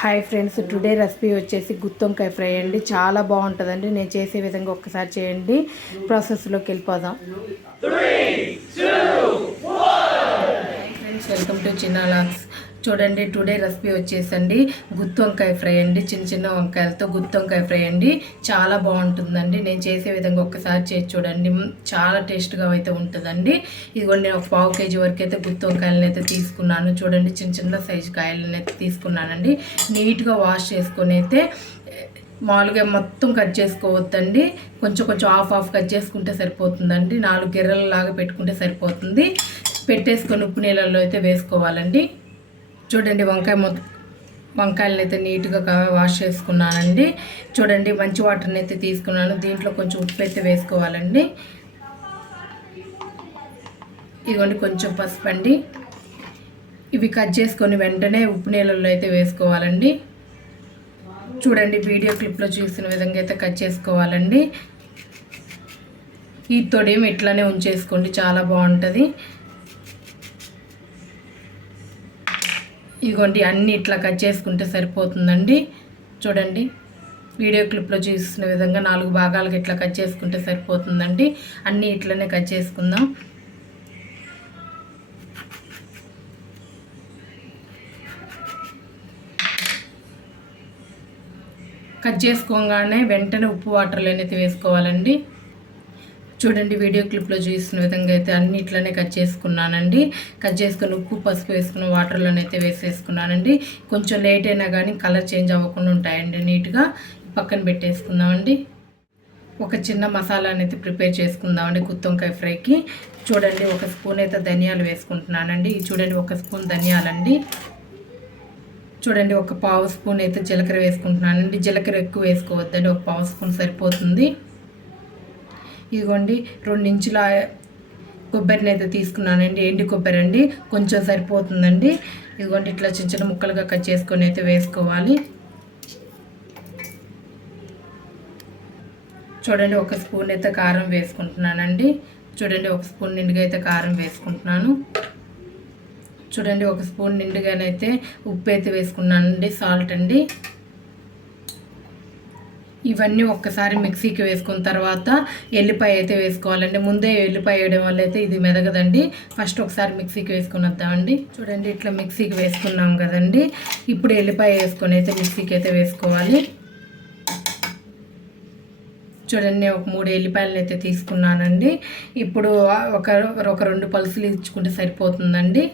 Hi friends, today recipe వచ్చేసి గుత్తొంకాయ fry అండి. చాలా బాగుంటుందండి. నేను చేసే విధంగా ఒక్కసారి చేయండి. ప్రాసెస్లోకి వెళ్ళిపోదాం. హాయ్ ఫ్రెండ్స్, వెల్కమ్ టు చిన్న లాగ్స్. చూడండి, టుడే రెసిపీ వచ్చేసండి గుత్తొంకాయ ఫ్రై అండి. చిన్న చిన్న వంకాయలతో గుత్తొంకాయ ఫ్రై అండి. చాలా బాగుంటుందండి. నేను చేసే విధంగా ఒక్కసారి చేసి చూడండి. చాలా టేస్ట్గా అయితే ఉంటుందండి. ఇదిగోండి, నేను ఒక 1/2 kg వరకు అయితే గుత్తొంకాయలను అయితే తీసుకున్నాను. చూడండి, చిన్న చిన్న సైజు కాయలను అయితే తీసుకున్నానండి. నీట్గా వాష్ చేసుకొని అయితే మామూలుగా మొత్తం కట్ చేసుకోవద్దండి. కొంచెం కొంచెం హాఫ్ కట్ చేసుకుంటే సరిపోతుందండి. 4 గిర్రలలాగా పెట్టుకుంటే సరిపోతుంది. పెట్టేసుకొని ఉప్పు నీళ్ళల్లో అయితే వేసుకోవాలండి. చూడండి, వంకాయలను అయితే నీట్గా వాష్ చేసుకున్నానండి. చూడండి, మంచి వాటర్ని అయితే తీసుకున్నాను. దీంట్లో కొంచెం ఉప్పు అయితే వేసుకోవాలండి. ఇదిగోండి, కొంచెం పసుపు అండి. ఇవి కట్ చేసుకొని వెంటనే ఉప్పు నీళ్ళల్లో అయితే వేసుకోవాలండి. చూడండి, వీడియో క్లిప్లో చూసిన విధంగా అయితే కట్ చేసుకోవాలండి. ఈ తొడేమి ఇట్లానే ఉంచేసుకోండి, చాలా బాగుంటుంది. ఇదిగోండి, అన్నీ ఇట్లా కట్ చేసుకుంటే సరిపోతుందండి. చూడండి, వీడియో క్లిప్లో చూసిన విధంగా 4 భాగాలకు ఇట్లా కట్ చేసుకుంటే సరిపోతుందండి. అన్నీ ఇట్లనే కట్ చేసుకుందాం. కట్ చేసుకోగానే వెంటనే ఉప్పు వాటర్లో అయితే వేసుకోవాలండి. చూడండి, వీడియో క్లిప్లో చూసిన విధంగా అయితే అన్ని ఇట్లనే కట్ చేసుకున్నానండి. కట్ చేసుకుని ఉప్పు పసుపు వేసుకున్న వాటర్లోనైతే వేసేసుకున్నానండి. కొంచెం లేట్ అయినా కానీ కలర్ చేంజ్ అవ్వకుండా ఉంటాయండి. నీట్గా పక్కన పెట్టేసుకుందామండి. ఒక చిన్న మసాలాని అయితే ప్రిపేర్ చేసుకుందామండి గుత్తొంకాయ ఫ్రైకి. చూడండి, 1 స్పూన్ అయితే ధనియాలు వేసుకుంటున్నానండి. చూడండి, 1 స్పూన్ ధనియాలండి. చూడండి, 1/2 స్పూన్ అయితే జీలకర్ర వేసుకుంటున్నానండి. జీలకర్ర ఎక్కువ వేసుకోవద్దండి, 1/2 స్పూన్ సరిపోతుంది. ఇదిగోండి, 2 ఇంచుల కొబ్బరిని అయితే తీసుకున్నానండి. ఎండి కొబ్బరి అండి, కొంచెం సరిపోతుందండి. ఇదిగోండి, ఇట్లా చిన్న చిన్న ముక్కలుగా కట్ చేసుకొని అయితే వేసుకోవాలి. చూడండి, 1 స్పూన్ అయితే కారం వేసుకుంటున్నానండి. చూడండి, 1 స్పూన్ నిండుగా అయితే కారం వేసుకుంటున్నాను. చూడండి, 1 స్పూన్ నిండుగానైతే ఉప్పు అయితే వేసుకున్నానండి, సాల్ట్ అండి. ఇవన్నీ ఒక్కసారి మిక్సీకి వేసుకున్న తర్వాత ఎల్లిపాయ అయితే వేసుకోవాలండి. ముందే ఎల్లిపాయ వేయడం వల్ల అయితే ఇది మెదగదండి. ఫస్ట్ ఒకసారి మిక్సీకి వేసుకుని వద్దామండి. చూడండి, ఇట్లా మిక్సీకి వేసుకున్నాం కదండి. ఇప్పుడు ఎల్లిపాయ వేసుకొని అయితే మిక్సీకి అయితే వేసుకోవాలి. చూడండి, ఒక 3 ఎల్లిపాయలను అయితే తీసుకున్నానండి. ఇప్పుడు ఒక 2 పలుసులు ఇచ్చుకుంటే సరిపోతుందండి.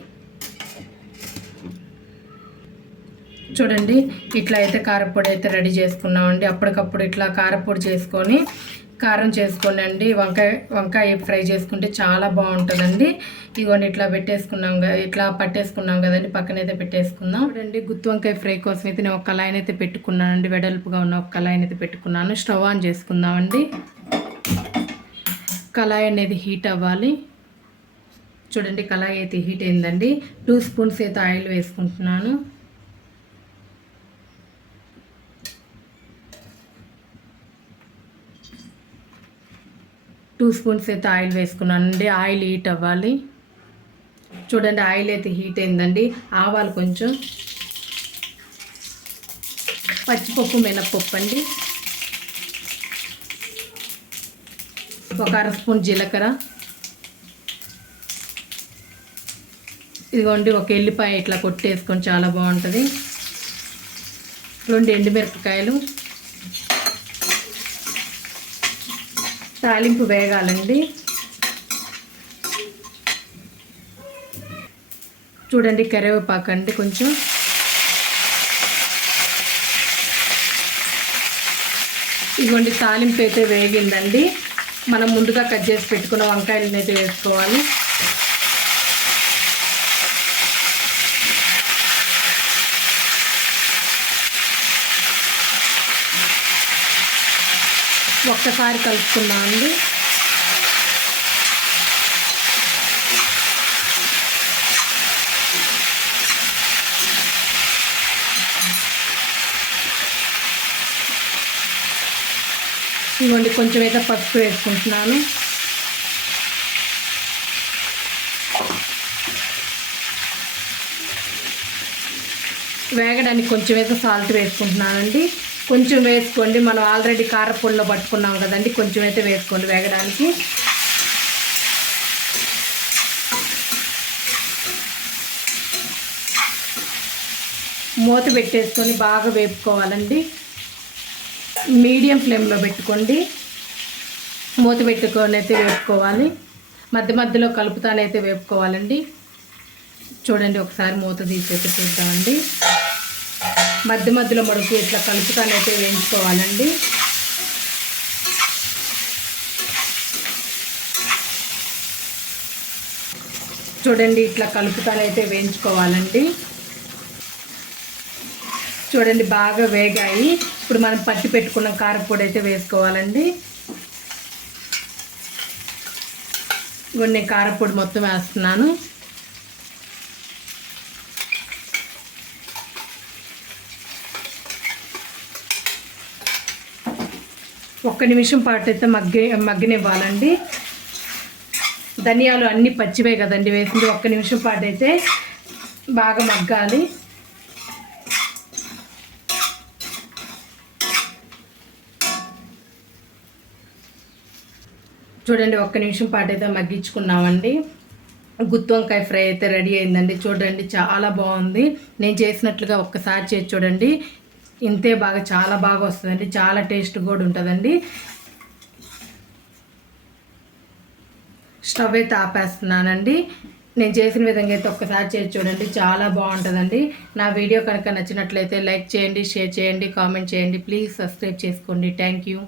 చూడండి, ఇట్లా అయితే కారపొడి అయితే రెడీ చేసుకున్నామండి. అప్పటికప్పుడు ఇట్లా కారపొడి చేసుకొని కారం చేసుకోండి. వంకాయ ఫ్రై చేసుకుంటే చాలా బాగుంటుందండి. ఇదిగోండి, ఇట్లా పెట్టేసుకున్నాం కదా, ఇట్లా పట్టేసుకున్నాం కదండి. పక్కనైతే పెట్టేసుకుందాం. చూడండి, గుత్తి వంకాయ ఫ్రై కోసం అయితే నేను ఒక కళాయిని అయితే పెట్టుకున్నానండి. వెడల్పుగా ఉన్న ఒక కళాయిని అయితే పెట్టుకున్నాను. స్టవ్ ఆన్ చేసుకుందామండి. కళాయి అనేది హీట్ అవ్వాలి. చూడండి, కళాయి అయితే హీట్ అయిందండి. 2 స్పూన్స్ అయితే ఆయిల్ వేసుకుంటున్నాను. 2 స్పూన్స్ అయితే ఆయిల్ వేసుకున్నానండి. ఆయిల్ హీట్ అవ్వాలి. చూడండి, ఆయిల్ అయితే హీట్ అయిందండి. ఆవాలు కొంచెం, పచ్చిపప్పు మినప్పప్పు అండి, 1/2 స్పూన్ జీలకర్ర, ఇదిగోండి 1 ఎల్లిపాయ ఇట్లా కొట్టేసుకొని చాలా బాగుంటుంది. 2 ఎండుమిరపకాయలు, తాలింపు వేగాలండి. చూడండి, కరివేపాకు అండి కొంచెం. ఇదిగోండి, తాలింపు అయితే వేగిందండి. మనం ముందుగా కట్ చేసి పెట్టుకున్న వంకాయలను అయితే వేసుకోవాలి. ఒక్కసారి కలుపుకున్నామండి. ఇదిగోండి, కొంచెం అయితే పసుపు వేసుకుంటున్నాను. వేగడానికి కొంచెం అయితే సాల్ట్ వేసుకుంటున్నానండి. కొంచెం వేసుకోండి, మనం ఆల్రెడీ కారపొడిలో పట్టుకున్నాం కదండి, కొంచెం అయితే వేసుకోండి వేగడానికి. మూత పెట్టేసుకొని బాగా వేపుకోవాలండి. మీడియం ఫ్లేమ్లో పెట్టుకోండి, మూత పెట్టుకొని అయితే వేపుకోవాలి. మధ్య మధ్యలో కలుపుతానైతే వేపుకోవాలండి. చూడండి, ఒకసారి మూత తీసేసి చూద్దామండి. మధ్య మధ్యలో మడుకు ఇట్లా కలుపుతానైతే వేయించుకోవాలండి. చూడండి, ఇట్లా కలుపుతానైతే వేయించుకోవాలండి. చూడండి, బాగా వేగాయి. ఇప్పుడు మనం పట్టి పెట్టుకున్న కారపొడి అయితే వేసుకోవాలండి. కొన్ని కారపొడి మొత్తం వేస్తున్నాను. ఒక్క నిమిషం పాటు అయితే మగ్గనివ్వాలండి. ధనియాలు అన్నీ పచ్చివే కదండి వేసింది. ఒక్క నిమిషం పాటు అయితే బాగా మగ్గాలి. చూడండి, ఒక్క నిమిషం పాటు అయితే మగ్గించుకున్నామండి. గుత్తి వంకాయ ఫ్రై అయితే రెడీ అయిందండి. చూడండి, చాలా బాగుంది. నేను చేసినట్లుగా ఒక్కసారి చేసి చూడండి, ఇంతే బాగా చాలా బాగా వస్తుందండి. చాలా టేస్ట్ కూడా ఉంటుందండి. స్టవ్ అయితే ఆపేస్తున్నానండి. నేను చేసిన విధంగా అయితే ఒక్కసారి చేసి చూడండి, చాలా బాగుంటుందండి. నా వీడియో కనుక నచ్చినట్లయితే లైక్ చేయండి, షేర్ చేయండి, కామెంట్ చేయండి. ప్లీజ్ సబ్స్క్రైబ్ చేసుకోండి. Thank you.